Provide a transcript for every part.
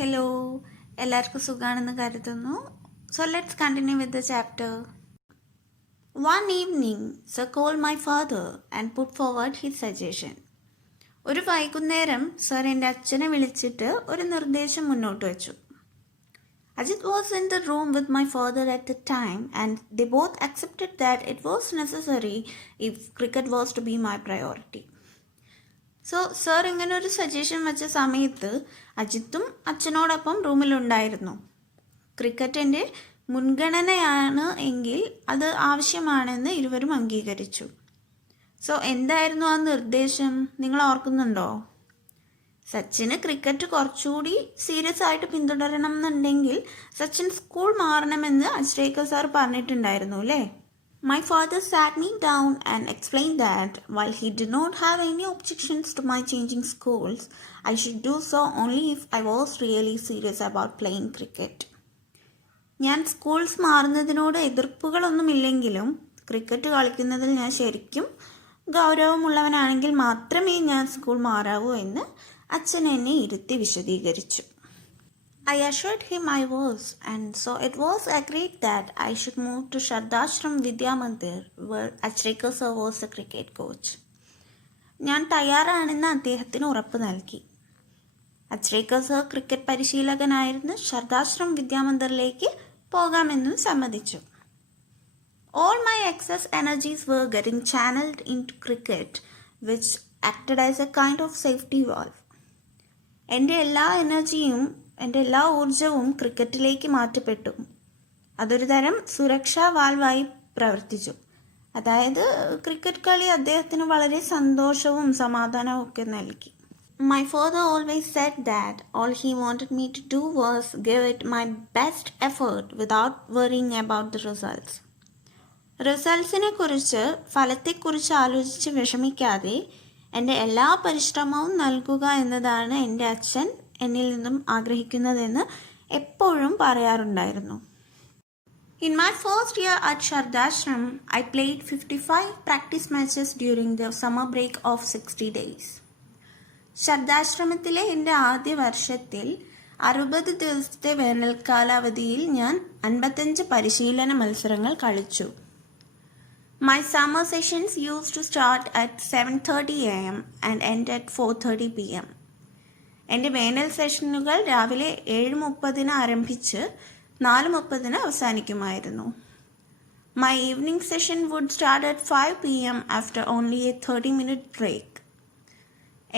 Hello, എല്ലാവർക്കും സുഖാണെന്ന് കരുതുന്നു. So let's continue with the chapter. One evening, Sir called my father and put forward his suggestion. ഒരു വൈകുന്നേരം sir എൻ്റെ അച്ഛനെ വിളിച്ചിട്ട് ഒരു നിർദ്ദേശം മുന്നോട്ട് വെച്ചു. Ajit was in the room with my father at the time and they both accepted that it was necessary if cricket was to be my priority. So sir ഇങ്ങനെ ഒരു സജഷൻ വെച്ച സമയത്ത് അജിത്തും അച്ഛനോടൊപ്പം റൂമിലുണ്ടായിരുന്നു. ക്രിക്കറ്റിൻ്റെ മുൻഗണനയാണ് എങ്കിൽ അത് ആവശ്യമാണെന്ന് ഇരുവരും അംഗീകരിച്ചു. സോ എന്തായിരുന്നു ആ നിർദ്ദേശം, നിങ്ങൾ ഓർക്കുന്നുണ്ടോ? സച്ചിന് ക്രിക്കറ്റ് കുറച്ചുകൂടി സീരിയസ് ആയിട്ട് പിന്തുടരണം എന്നുണ്ടെങ്കിൽ സച്ചിൻ സ്കൂൾ മാറണമെന്ന് അച്ഛരേക്കർ സാർ പറഞ്ഞിട്ടുണ്ടായിരുന്നു അല്ലേ? My father sat me down and explained that while he did not have any objections to my changing schools, I should do so only if I was really serious about playing cricket. ഞാൻ schools മാറുന്നതിനോട് എതിർപ്പുകളൊന്നുമില്ലെങ്കിലും cricket കളിക്കുന്നതിൽ ഞാൻ ശരിക്കും ഗൗരവമുള്ളവനാണെങ്കിൽ മാത്രമേ ഞാൻ school മാറാവൂ എന്ന് അച്ഛൻ എന്നെ ഇരുത്തി വിശദീകരിച്ചു. I assured him I was, and so it was agreed that I should move to Shardashram Vidya Mandir, where Achrekar sir was the cricket coach. ഞാൻ തയ്യാറാണെന്ന് അദ്ദേഹത്തിന് ഉറപ്പ് നൽകി. അച്ഛരേക്കർ സർ ക്രിക്കറ്റ് പരിശീലകനായിരുന്ന ശർദാശ്രം വിദ്യാമന്ദിറിലേക്ക് പോകാമെന്നും സമ്മതിച്ചു. All my excess energies were getting channeled into cricket, which acted as a kind of safety valve. എൻ്റെ എല്ലാ ഊർജവും ക്രിക്കറ്റിലേക്ക് മാറ്റപ്പെട്ടു. അതൊരു തരം സുരക്ഷാ വാൽവായി പ്രവർത്തിച്ചു. അതായത് ക്രിക്കറ്റ് കളി അദ്ദേഹത്തിന് വളരെ സന്തോഷവും സമാധാനവും ഒക്കെ നൽകി. My father always said that all he wanted me to do was give it my best effort without worrying about the results. റിസൾട്ട്സിനെ കുറിച്ച്, ഫലത്തെക്കുറിച്ച് ആലോചിച്ച് വിഷമിക്കാതെ എൻ്റെ എല്ലാ പരിശ്രമവും നൽകുക എന്നതാണ് എൻ്റെ അച്ഛൻ എന്നിൽ നിന്നും ആഗ്രഹിക്കുന്നതെന്ന് എപ്പോഴും പറയാറുണ്ടായിരുന്നു. In my first year at Shardashram, I played 55 practice matches during the summer break of 60 days. ശർദാശ്രമത്തിലെ എൻ്റെ ആദ്യ വർഷത്തിൽ 60 ദിവസത്തെ വേനൽക്കാലാവധിയിൽ ഞാൻ 55 പരിശീലന മത്സരങ്ങൾ കളിച്ചു. My summer sessions used to start at 7:30 a.m. and end at 4:30 p.m. എൻ്റെ വേനൽ സെഷനുകൾ രാവിലെ 7:30 ആരംഭിച്ച് 4:30 അവസാനിക്കുമായിരുന്നു. My evening session would start at 5 p.m. after only a 30-minute break.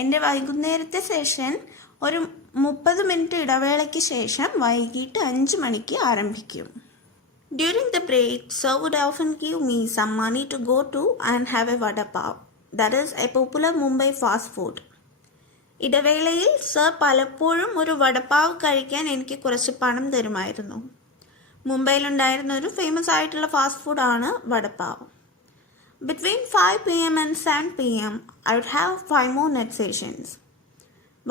എൻ്റെ വൈകുന്നേരത്തെ സെഷൻ ഒരു 30 മിനിറ്റ് ഇടവേളയ്ക്ക് ശേഷം വൈകിട്ട് 5 മണിക്ക് ആരംഭിക്കും. During the break, sir would often give me some money to go to and have a vada pav. That is a popular Mumbai fast food. ഇടവേളയിൽ sir പലപ്പോഴും ഒരു വടപ്പാവ് കഴിക്കാൻ എനിക്ക് കുറച്ച് പണം തരുമായിരുന്നു. മുംബൈയിലുണ്ടായിരുന്ന ഒരു ഫേമസ് ആയിട്ടുള്ള ഫാസ്റ്റ് ഫുഡാണ് vada pav. Between 5 p.m. and 7 p.m. I would have 5 more net sessions.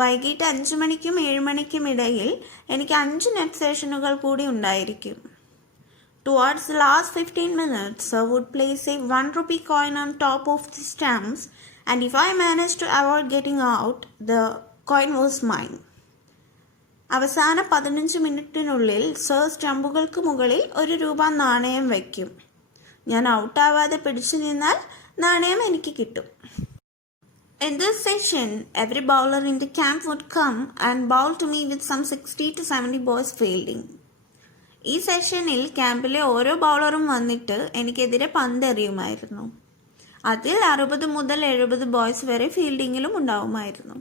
വൈകിട്ട് 5 മണിക്കും 7 മണിക്കും ഇടയിൽ എനിക്ക് 5 നെറ്റ് സെഷനുകൾ കൂടി ഉണ്ടായിരിക്കും. Towards the last 15 minutes, sir would place a 1 rupee coin on top of the stamps, and if I managed to avoid getting out, the coin was mine. അവസാന 15 മിനിറ്റിനുള്ളിൽ സർ സ്റ്റമ്പുകൾക്ക് മുകളിൽ 1 രൂപ നാണയം വയ്ക്കും. ഞാൻ ഔട്ടാവാതെ പിടിച്ചു നിന്നാൽ നാണയം എനിക്ക് കിട്ടും. In this session, every bowler in the camp would come and bowl to me with some 60 to 70 boys fielding. ഈ സെഷനിൽ ക്യാമ്പിലെ ഓരോ ബൗളറും വന്നിട്ട് എനിക്കെതിരെ പന്തെറിയുമായിരുന്നു. അതിൽ 60 മുതൽ 70 ബോയ്സ് വരെ ഫീൽഡിങ്ങിലും ഉണ്ടാവുമായിരുന്നു.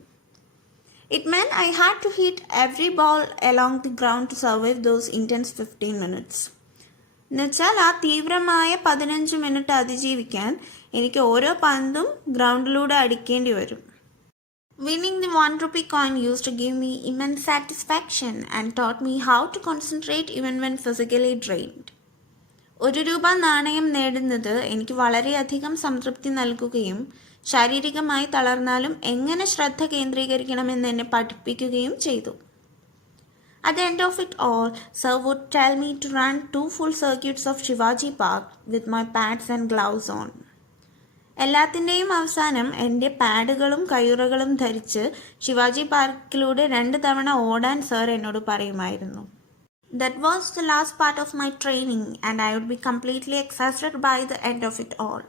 It meant I had to hit every ball along the ground to survive those intense 15 minutes. എന്നുവെച്ചാൽ ആ തീവ്രമായ 15 മിനിറ്റ് അതിജീവിക്കാൻ എനിക്ക് ഓരോ പന്തും ഗ്രൗണ്ടിലൂടെ അടിക്കേണ്ടി വരും. Winning the 1 rupee coin used to give me immense satisfaction and taught me how to concentrate even when physically drained. 1 രൂപ നാണയം നേടുന്നത് എനിക്ക് വളരെയധികം സംതൃപ്തി നൽകുകയും ശാരീരികമായി തളർന്നാലും എങ്ങനെ ശ്രദ്ധ കേന്ദ്രീകരിക്കണമെന്ന് എന്നെ പഠിപ്പിക്കുകയും ചെയ്തു. At the end of it all, sir would tell me to run 2 full circuits of Shivaji Park with my pads and gloves on. എല്ലാത്തിൻ്റെയും അവസാനം എൻ്റെ പാഡുകളും കയ്യുറകളും ധരിച്ച് ശിവാജി പാർക്കിലൂടെ 2 തവണ ഓടാൻ സർ എന്നോട് പറയുമായിരുന്നു. That was the last part of my training and I would be completely exhausted by the end of it all.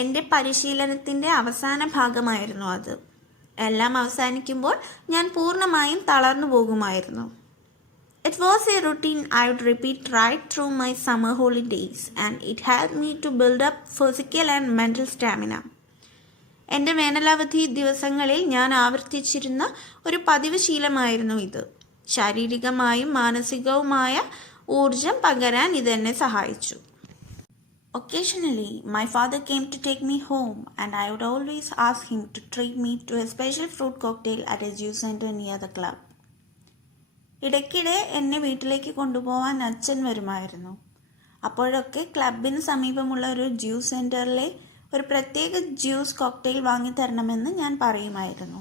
എൻ്റെ പരിശീലനത്തിൻ്റെ അവസാന ഭാഗമായിരുന്നു അത്. എല്ലാം അവസാനിക്കുമ്പോൾ ഞാൻ പൂർണ്ണമായും തളർന്നു പോകുമായിരുന്നു. It was a routine I would repeat right through my summer holidays and it helped me to build up physical and mental stamina. എൻ്റെ വേനലവധി ദിവസങ്ങളിൽ ഞാൻ ആവർത്തിച്ചിരുന്ന ഒരു പതിവ് ശീലമായിരുന്നു ഇത്. ശാരീരികമായും മാനസികവുമായ ഊർജം പകരാൻ ഇതെന്നെ സഹായിച്ചു. Occasionally, my father came to take me home and I would always ask him to treat me to a special fruit cocktail at a juice center near the club. ഇടയ്ക്കിടെ എന്നെ വീട്ടിലേക്ക് കൊണ്ടുപോകാൻ അച്ഛൻ വരുമായിരുന്നു. അപ്പോഴൊക്കെ ക്ലബിന് സമീപമുള്ള ഒരു ജ്യൂസ് സെൻറ്ററിലെ ഒരു പ്രത്യേക ജ്യൂസ് കോക്ടെയിൽ വാങ്ങിത്തരണമെന്ന് ഞാൻ പറയുമായിരുന്നു.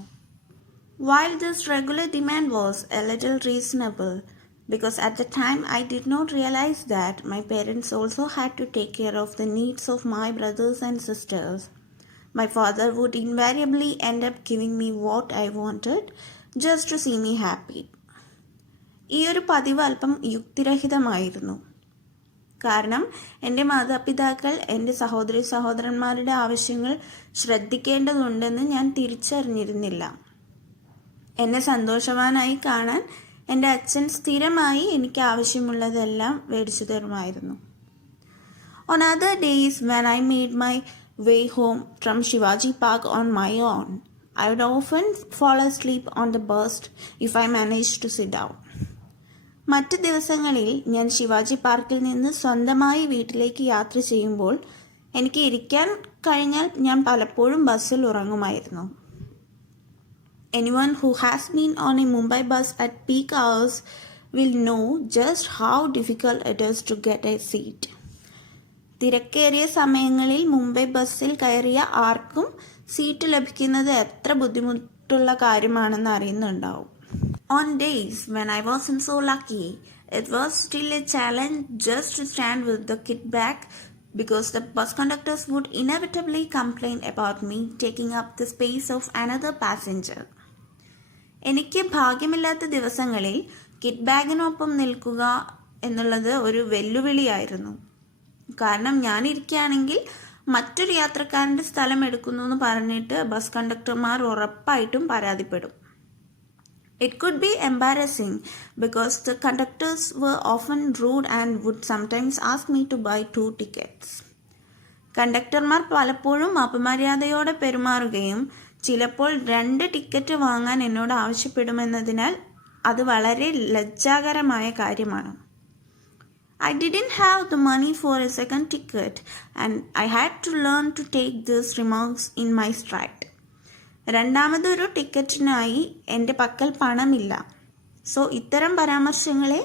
While this regular demand was a little reasonable, because at the time I did not realize that my parents also had to take care of the needs of my brothers and sisters, my father would invariably end up giving me what I wanted just to see me happy. ഈ ഒരു പതിവ് അല്പം യുക്തിരഹിതമായിരുന്നു. കാരണം എൻ്റെ മാതാപിതാക്കൾ എൻ്റെ സഹോദരന്മാരുടെ ആവശ്യങ്ങൾ ശ്രദ്ധിക്കേണ്ടതുണ്ടെന്ന് ഞാൻ തിരിച്ചറിഞ്ഞിരുന്നില്ല. എന്നെ സന്തോഷവാനായി കാണാൻ എൻ്റെ അച്ഛൻ സ്ഥിരമായി എനിക്ക് ആവശ്യമുള്ളതെല്ലാം മേടിച്ചു തരുമായിരുന്നു. On other days when I made my way home from Shivaji Park on my own, I would often fall asleep on the bus if I managed to sit down. മറ്റ് ദിവസങ്ങളിൽ ഞാൻ ശിവാജി പാർക്കിൽ നിന്ന് സ്വന്തമായി വീട്ടിലേക്ക് യാത്ര ചെയ്യുമ്പോൾ എനിക്ക് ഇരിക്കാൻ കഴിഞ്ഞാൽ ഞാൻ പലപ്പോഴും ബസ്സിൽ ഉറങ്ങുമായിരുന്നു. Anyone who has been on a Mumbai bus at peak hours will know just how difficult it is to get a seat. തിരക്കേറിയ സമയങ്ങളിൽ മുംബൈ ബസ്സിൽ കയറിയ ആർക്കും സീറ്റ് ലഭിക്കുന്നത് എത്ര ബുദ്ധിമുട്ടുള്ള കാര്യമാണെന്ന് അറിയുന്നുണ്ടാവും. On days when I wasn't so lucky, it was still a challenge just to stand with the kit bag because the bus conductors would inevitably complain about me taking up the space of another passenger. എനിക്ക് ഭാഗ്യമില്ലാത്ത ദിവസങ്ങളിൽ kit ബാഗിനൊപ്പം നിൽക്കുക എന്നുള്ളത് ഒരു വെല്ലുവിളിയായിരുന്നു. കാരണം ഞാൻ ഇരിക്കുകയാണെങ്കിൽ മറ്റൊരു യാത്രക്കാരൻ്റെ സ്ഥലം എടുക്കുന്നു എന്ന് പറഞ്ഞിട്ട് ബസ് കണ്ടക്ടർമാർ ഉറപ്പായിട്ടും പരാതിപ്പെടും. It could be embarrassing because the conductors were often rude and would sometimes ask me to buy 2 tickets. കണ്ടക്ടർമാർ പലപ്പോഴും അപമര്യാദയോടെ പെരുമാറുകയും ചിലപ്പോൾ 2 ടിക്കറ്റ് വാങ്ങാൻ എന്നോട് ആവശ്യപ്പെടുമെന്നതിനാൽ അത് വളരെ ലജ്ജാകരമായ കാര്യമാണ്. I didn't have the money for a second ticket and I had to learn to take these remarks in my stride. രണ്ടാമതൊരു ടിക്കറ്റിനായി എൻ്റെ പക്കൽ പണമില്ല. സോ ഇത്തരം പരാമർശങ്ങളെ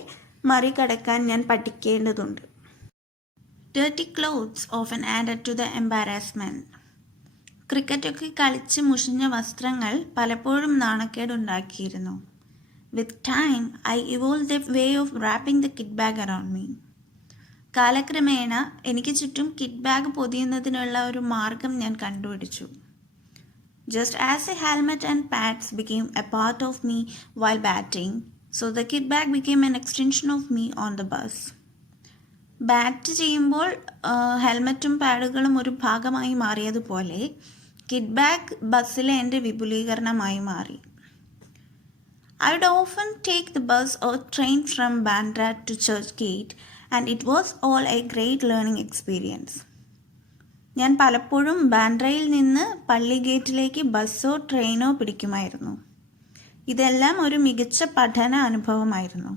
മറികടക്കാൻ ഞാൻ പഠിക്കേണ്ടതുണ്ട്. Dirty clothes often added to the embarrassment. ക്രിക്കറ്റൊക്കെ കളിച്ച് മുഷിഞ്ഞ വസ്ത്രങ്ങൾ പലപ്പോഴും നാണക്കേടുണ്ടാക്കിയിരുന്നു. With time, I evolved a way of wrapping the kit bag around me. കാലക്രമേണ എനിക്ക് ചുറ്റും കിറ്റ് ബാഗ് പൊതിയുന്നതിനുള്ള ഒരു മാർഗം ഞാൻ കണ്ടുപിടിച്ചു. Just as a helmet and pads became a part of me while batting, so the kit bag became an extension of me on the bus. Bat ചെയ്യുമ്പോൾ ഹെൽമറ്റും പാഡുകളും ഒരു ഭാഗമായി മാറിയതുപോലെ കിറ്റ് ബാഗ് ബസ്സിലെ എൻ്റെ വിപുലീകരണമായി മാറി. I would often take the bus or train from Bandra to Churchgate and it was all a great learning experience. ഞാൻ പലപ്പോഴും ബാൻഡ്രയിൽ നിന്ന് പള്ളി ഗേറ്റിലേക്ക് ബസ്സോ ട്രെയിനോ പിടിക്കുമായിരുന്നു. ഇതെല്ലാം ഒരു മികച്ച പഠന അനുഭവമായിരുന്നു.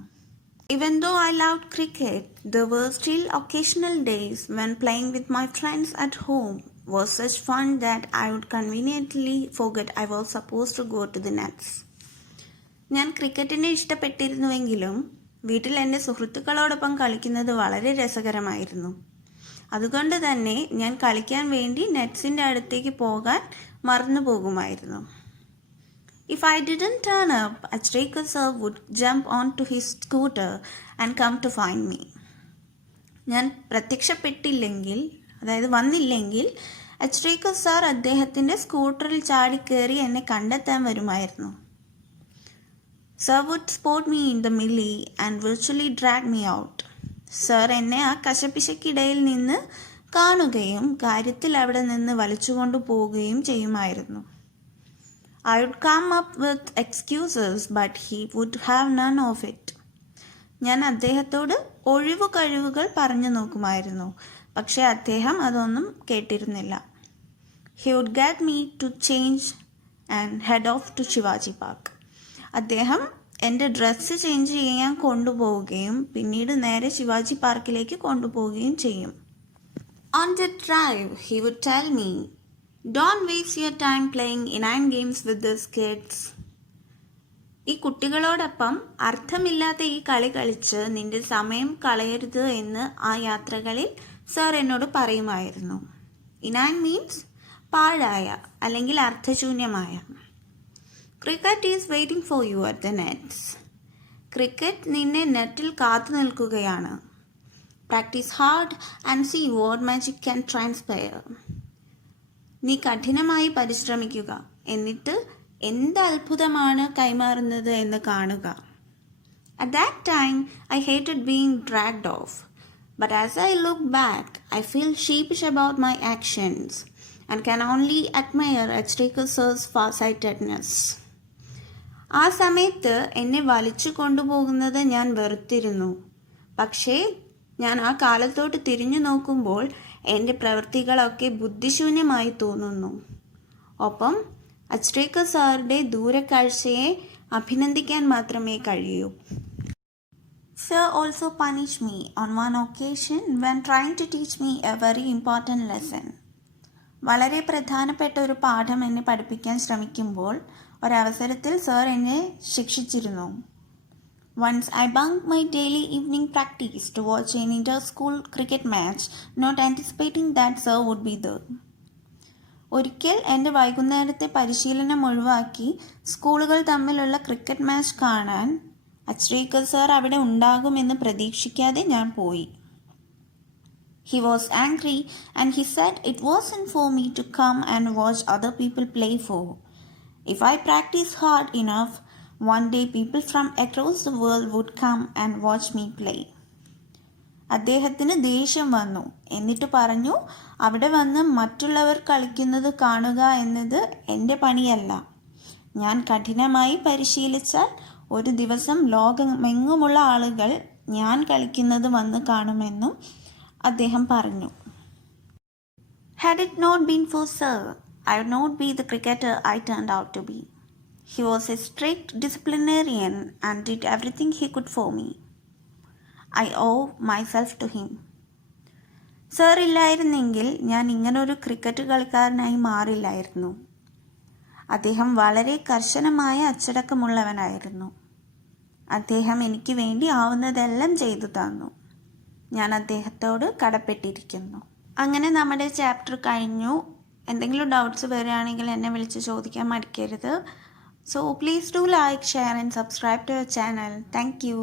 Even though I loved cricket, there were still occasional days when playing with my friends at home was such fun that I would conveniently forget I was supposed to go to the nets. ഞാൻ ക്രിക്കറ്റിനെ ഇഷ്ടപ്പെട്ടിരുന്നുവെങ്കിലും വീട്ടിൽ എൻ്റെ സുഹൃത്തുക്കളോടൊപ്പം കളിക്കുന്നത് വളരെ രസകരമായിരുന്നു. അതുകൊണ്ട് തന്നെ ഞാൻ കളിക്കാൻ വേണ്ടി നെറ്റ്സിൻ്റെ അടുത്തേക്ക് പോകാൻ മറന്നു പോകുമായിരുന്നു. If I didn't turn up, a striker sir would jump onto his scooter and come to find me. ഞാൻ പ്രത്യക്ഷപ്പെട്ടില്ലെങ്കിൽ, അതായത് വന്നില്ലെങ്കിൽ, അച്രേക്കർ സാർ അദ്ദേഹത്തിൻ്റെ സ്കൂട്ടറിൽ ചാടിക്കയറി എന്നെ കണ്ടെത്താൻ വരുമായിരുന്നു. Sir would spot me in the melee and virtually drag me out. Sir എന്നെ ആ കശപിശക്കിടയിൽ നിന്ന് കാണുകയും കാര്യത്തിൽ അവിടെ നിന്ന് വലിച്ചുകൊണ്ടു പോവുകയും ചെയ്യുമായിരുന്നു. I would come up with excuses, but he would have none of it. ഞാൻ അദ്ദേഹത്തോട് ഒഴിവു കഴിവുകൾ പറഞ്ഞു നോക്കുമായിരുന്നു, പക്ഷേ അദ്ദേഹം അതൊന്നും കേട്ടിരുന്നില്ല. He would get me to change and head off to Shivaji Park. അദ്ദേഹം എൻ്റെ ഡ്രസ്സ് ചേഞ്ച് ചെയ്യാൻ കൊണ്ടുപോവുകയും പിന്നീട് നേരെ ശിവാജി പാർക്കിലേക്ക് കൊണ്ടുപോവുകയും ചെയ്യും. On the drive, he would tell me, "Don't waste your time playing inane games with these kids." ഈ കുട്ടികളോടൊപ്പം അർത്ഥമില്ലാത്ത ഈ കളി കളിച്ച് നിന്റെ സമയം കളയരുത് എന്ന് ആ യാത്രകളിൽ സർ എന്നോട് പറയുമായിരുന്നു. ഇനാൻ മീൻസ് പാഴായ അല്ലെങ്കിൽ അർത്ഥശൂന്യമായ. Cricket is waiting for you at the nets. Cricket നിന്നെ നെറ്റിൽ കാത്തു നിൽക്കുകയാണ്. Practice hard and see what magic can transpire. നീ കഠിനമായി പരിശ്രമിക്കുക, എന്നിട്ട് എന്ത് അത്ഭുതമാണ് കൈമാറുന്നത് എന്ന് കാണുക. At that time, I hated being dragged off. But as I look back, I feel sheepish about my actions and can only admire Achrekar sir's farsightedness. ആ സമയത്ത് എന്നെ വലിച്ചു കൊണ്ടുപോകുന്നത് ഞാൻ വെറുത്തിരുന്നു. പക്ഷേ ഞാൻ ആ കാലത്തോട്ട് തിരിഞ്ഞു നോക്കുമ്പോൾ എൻ്റെ പ്രവൃത്തികളൊക്കെ ബുദ്ധിശൂന്യമായി തോന്നുന്നു. ഒപ്പം അച്രേക്കർ സാറുടെ ദൂരക്കാഴ്ചയെ അഭിനന്ദിക്കാൻ മാത്രമേ കഴിയൂ. Sir also punished me on one occasion when trying to teach me a very important lesson. വളരെ പ്രധാനപ്പെട്ട ഒരു പാഠം എന്നെ പഠിപ്പിക്കാൻ ശ്രമിക്കുമ്പോൾ ഒരവസരത്തിൽ സർ എന്നെ ശിക്ഷിച്ചിരുന്നു. Once I bunked my daily evening practice to watch an inter-school cricket match, not anticipating that sir would be there. ഒരിക്കൽ എൻ്റെ വൈകുന്നേരത്തെ പരിശീലനം ഒഴിവാക്കി സ്കൂളുകൾ തമ്മിലുള്ള ക്രിക്കറ്റ് മാച്ച് കാണാൻ അച്രേക്കർ സർ അവിടെ ഉണ്ടാകുമെന്ന് പ്രതീക്ഷിക്കാതെ ഞാൻ പോയി. He was angry and he said it wasn't for me to come and watch other people play for. If I practice hard enough, one day people from across the world would come and watch me play. അദ്ദേഹത്തിന് ദേഷ്യം വന്നു. എന്നിട്ട് പറഞ്ഞു, അവിടെ വന്ന് മറ്റുള്ളവർ കളിക്കുന്നത് കാണുക എന്നത് എൻ്റെ പണിയല്ല. ഞാൻ കഠിനമായി പരിശീലിച്ചാൽ ഒരു ദിവസം ലോകമെങ്ങുമുള്ള ആളുകൾ ഞാൻ കളിക്കുന്നത് വന്ന് കാണുമെന്നും അദ്ദേഹം പറഞ്ഞു. Had it not been for Sir, I would not be the cricketer I turned out to be. He was a strict disciplinarian and did everything he could for me. I owe myself to him. Sir ഇല്ലായിരുന്നെങ്കിൽ ഞാൻ ഇങ്ങനൊരു cricket കളിക്കാരനായി മാറില്ലായിരുന്നു. അദ്ദേഹം വളരെ കർശനമായ അച്ചടക്കമുള്ളവനായിരുന്നു. അദ്ദേഹം എനിക്ക് വേണ്ടി ആവുന്നതെല്ലാം ചെയ്തു തന്നു. ഞാൻ അദ്ദേഹത്തോട് കടപ്പെട്ടിരിക്കുന്നു. അങ്ങനെ നമ്മുടെ ചാപ്റ്റർ കഴിഞ്ഞു. എന്തെങ്കിലും ഡൗട്ട്സ് വരികയാണെങ്കിൽ എന്നെ വിളിച്ച് ചോദിക്കാൻ മടിക്കരുത്. So please do like, share and subscribe to our channel. Thank you.